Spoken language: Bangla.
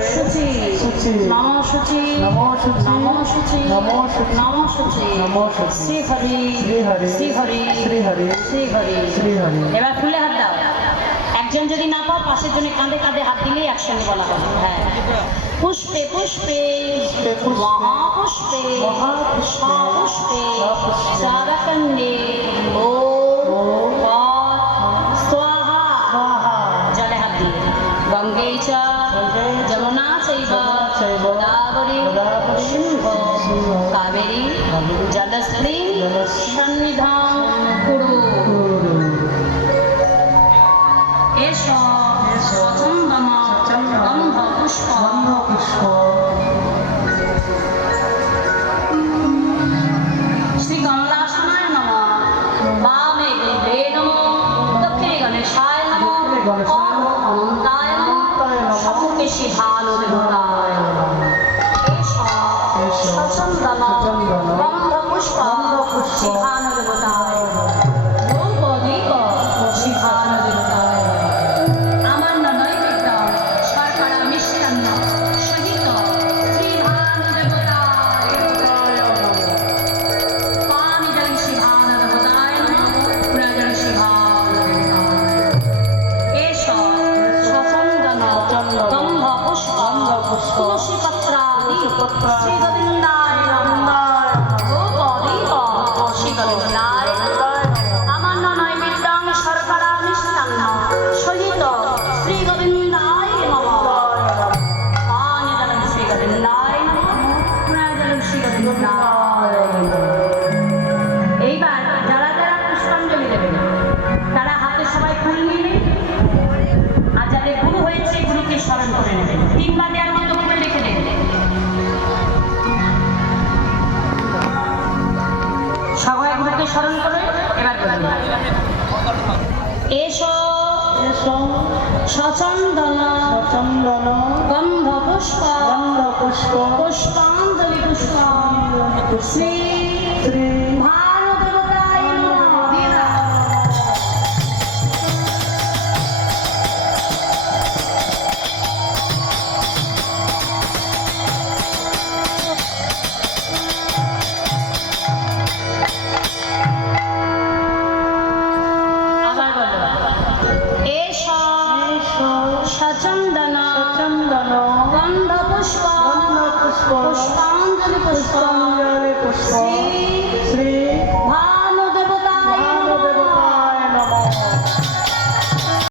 शुचि नमो शुचि नमो शुचि नमो शुचि नमो शुचि नमो शुचि नमो शुचि श्री हरि श्री हरि श्री हरि श्री हरि श्री हरि श्री हरि এবার খুলে হাত দাও একজন যদি না পাও পাশের জন্য কাঁধে কাঁধে হাত দিলেই একসঙ্গে বলা হবে হ্যাঁ পুষ্পে পুষ্পে মহাপুষ্পে মহাপুষ্পে চারকন্ডে ওম स्वाहा जले हाथ दिए गंगे च जमुना चैव गोदावरी सिंधु कावेरी जलस्मिन् सन्निधां कुरु एषो स्वचन्दन गन्ध पुष्प श्री गंगासनाय नमः वामे गंगे नमः दक्षिणे गणेशाय नमः अनन्ताय नमः सम्मुखे शिवानो देवताय एषो स्वचन्दन गन्ध पुष्प शिवानो देवताय भूपदीप शिवानो देवताय अमान्य नैवेद्य शर्करा मिष्टान्न सहित शिवानो देवताय पानी जल शिवानो देवताय नमः पुनर्जल शिवानो देवताय एषो स्वचन्दन गन्ध पुष्प तुलसी पत्रादि श्री गोविन्दाय नमः भूपदीप श्री गोविन्दाय अमान्य नैवेद्यं शर्करा मिष्टान्न सहित श्री गोविन्दाय नमः पानी जल श्री गोविन्दाय नमः पुनर्जल श्री गोविन्दाय এইবার যারা যারা পুষ্পাঞ্জলি দেবেন তারা হাতে সবাই ফুল নিয়ে আর যাদের গুরু হয়েছে গুরুকে স্মরণ করে নেবেন তিনবার দেওয়ার মতো করে রেখে দেবেন সবাই গুরুকে স্মরণ করে এবার বলুন এসো এসো সচন্দন সচন্দন গন্ধ পুষ্প পুষ্পাঞ্জলি পুষ্প শ্রী শ্রী ভানুদেবতায় নমঃ सचंदन गंध पुष्प पुष्पांजलि पुष्प